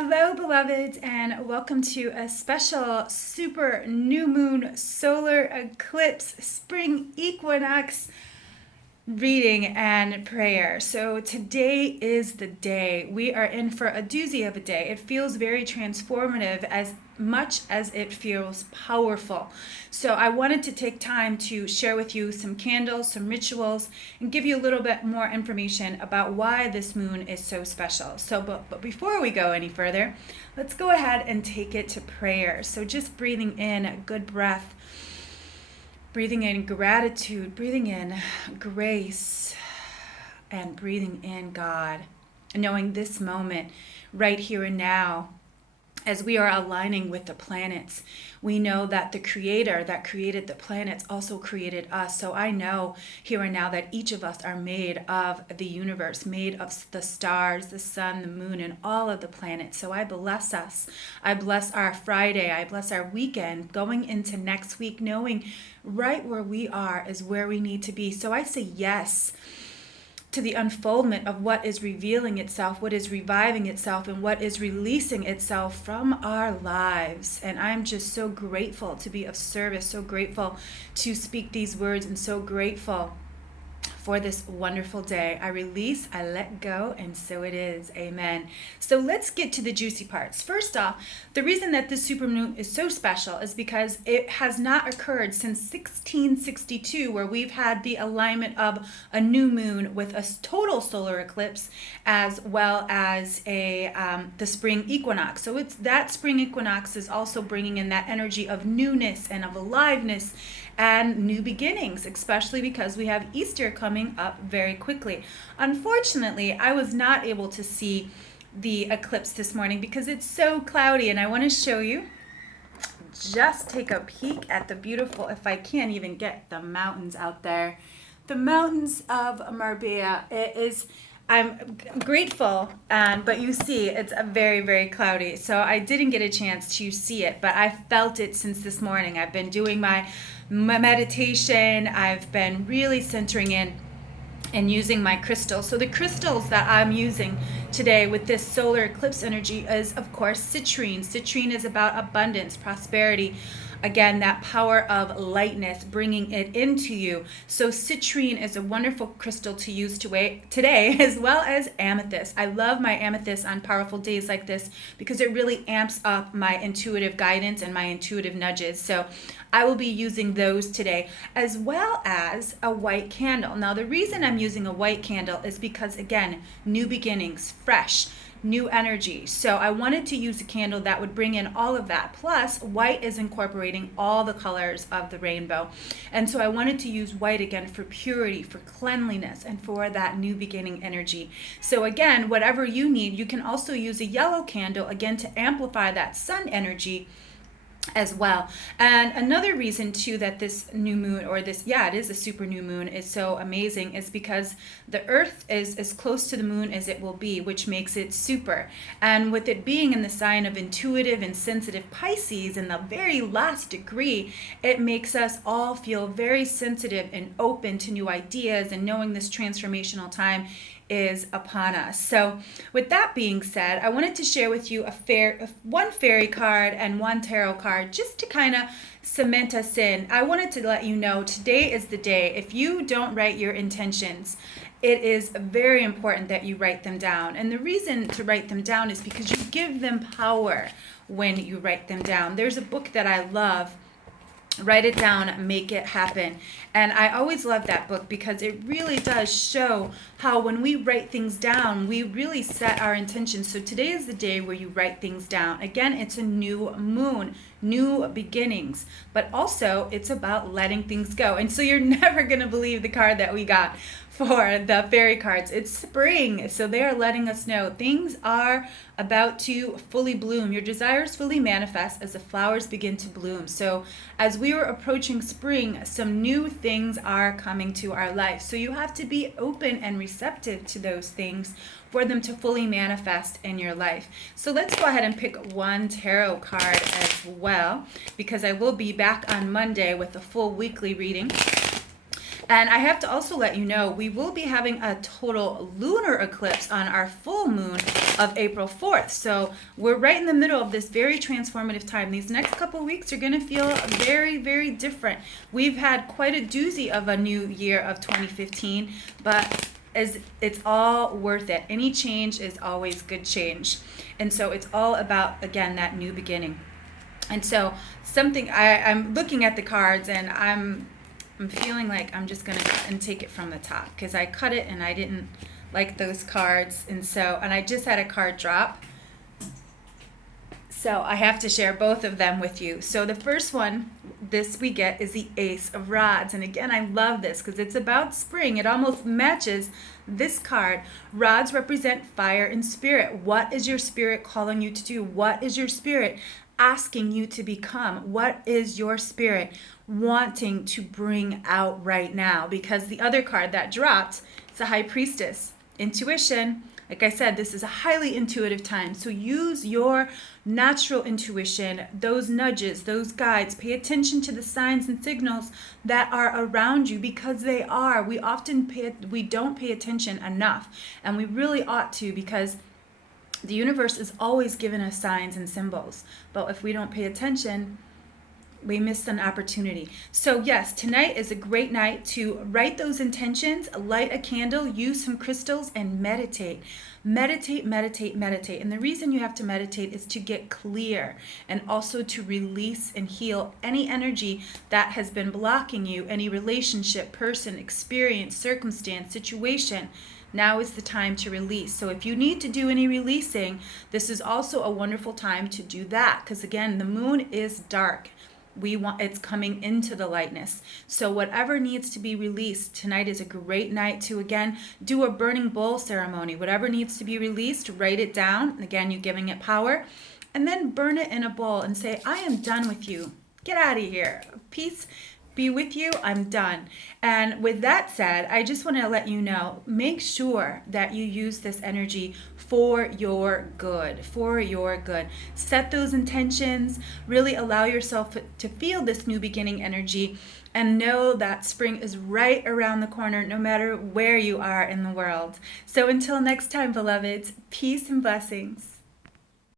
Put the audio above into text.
Hello, beloveds, and welcome to a special super new moon solar eclipse spring equinox reading and prayer. So today is the day. We are in for a doozy of a day. It feels very transformative as much as it feels powerful. So I wanted to take time to share with you some candles, some rituals, and give you a little bit more information about why this moon is so special. But before we go any further, let's go ahead and take it to prayer. So just breathing in a good breath, breathing in gratitude, breathing in grace, and breathing in God. Knowing this moment right here and now, as we are aligning with the planets, we know that the creator that created the planets also created us. So I know here and now that each of us are made of the universe, made of the stars, the sun, the moon, and all of the planets. So I bless us. I bless our Friday. I bless our weekend going into next week, knowing right where we are is where we need to be. So I say yes to the unfoldment of what is revealing itself, what is reviving itself, and what is releasing itself from our lives. And I'm just so grateful to be of service, so grateful to speak these words, and so grateful for this wonderful day. I release, I let go, and so it is. Amen. So let's get to the juicy parts. First off, the reason that this supermoon is so special is because it has not occurred since 1662, where we've had the alignment of a new moon with a total solar eclipse, as well as the spring equinox. So it's that spring equinox is also bringing in that energy of newness and of aliveness and new beginnings, especially because we have Easter coming up very quickly. Unfortunately, I was not able to see the eclipse this morning because it's so cloudy, and I want to show you. Just take a peek at the beautiful, if I can't even get the mountains out there, the mountains of Marbella. I'm grateful, but you see it's a very, very cloudy. So I didn't get a chance to see it, but I felt it since this morning. I've been doing my meditation. I've been really centering in and using my crystals. So the crystals that I'm using today with this solar eclipse energy is, of course, citrine. Citrine is about abundance, prosperity. Again, that power of lightness, bringing it into you. So citrine is a wonderful crystal to use today, as well as amethyst. I love my amethyst on powerful days like this because it really amps up my intuitive guidance and my intuitive nudges. So I will be using those today, as well as a white candle. Now, the reason I'm using a white candle is because, again, new beginnings, fresh, new energy. So I wanted to use a candle that would bring in all of that. Plus, white is incorporating all the colors of the rainbow. And so I wanted to use white again for purity, for cleanliness, and for that new beginning energy. So again, whatever you need, you can also use a yellow candle, again, to amplify that sun energy as well. And another reason too that this new moon, or this, it is a super new moon, is so amazing is because the earth is as close to the moon as it will be, which makes it super. And with it being in the sign of intuitive and sensitive Pisces in the very last degree, it makes us all feel very sensitive and open to new ideas, and knowing this transformational time is upon us. So with that being said, I wanted to share with you one fairy card and one tarot card, just to kind of cement us in. I wanted to let you know today is the day. If you don't write your intentions, it is very important that you write them down. And the reason to write them down is because you give them power when you write them down. There's a book that I love, Write It Down, Make It Happen. And I always love that book because it really does show how when we write things down, we really set our intentions. So today is the day where you write things down. Again, it's a new moon, new beginnings, but also it's about letting things go. And so you're never going to believe the card that we got for the fairy cards. It's spring, so they are letting us know things are about to fully bloom. Your desires fully manifest as the flowers begin to bloom. So as we are approaching spring, some new things are coming to our life. So you have to be open and receptive to those things for them to fully manifest in your life. So let's go ahead and pick one tarot card as well, because I will be back on Monday with a full weekly reading. And I have to also let you know, we will be having a total lunar eclipse on our full moon of April 4th. So we're right in the middle of this very transformative time. These next couple weeks are going to feel very, very different. We've had quite a doozy of a new year of 2015, but it's all worth it. Any change is always good change. And so it's all about, again, that new beginning. And so I'm looking at the cards, and I'm feeling like I'm just going to cut and take it from the top, because I cut it and I didn't like those cards. And I just had a card drop. So I have to share both of them with you. So the first one we get is the Ace of Rods. And again, I love this because it's about spring. It almost matches this card. Rods represent fire and spirit. What is your spirit calling you to do? What is your spirit asking you to become? What is your spirit wanting to bring out right now? Because the other card that dropped is the High Priestess. Intuition. Like I said, this is a highly intuitive time. So use your natural intuition, those nudges, those guides. Pay attention to the signs and signals that are around you, because they are. We don't pay attention enough, and we really ought to, because the universe is always giving us signs and symbols. But if we don't pay attention, we missed an opportunity. So yes, tonight is a great night to write those intentions, light a candle, use some crystals, and meditate. Meditate, meditate, meditate. And the reason you have to meditate is to get clear, and also to release and heal any energy that has been blocking you, any relationship, person, experience, circumstance, situation. Now is the time to release. So if you need to do any releasing, this is also a wonderful time to do that, because again, the moon is dark. It's coming into the lightness. So whatever needs to be released, tonight is a great night to, again, do a burning bowl ceremony. Whatever needs to be released, write it down. Again, you're giving it power. And then burn it in a bowl and say, I am done with you. Get out of here. Peace be with you. I'm done. And with that said, I just want to let you know, make sure that you use this energy for your good, Set those intentions, really allow yourself to feel this new beginning energy, and know that spring is right around the corner, no matter where you are in the world. So until next time, beloveds, peace and blessings.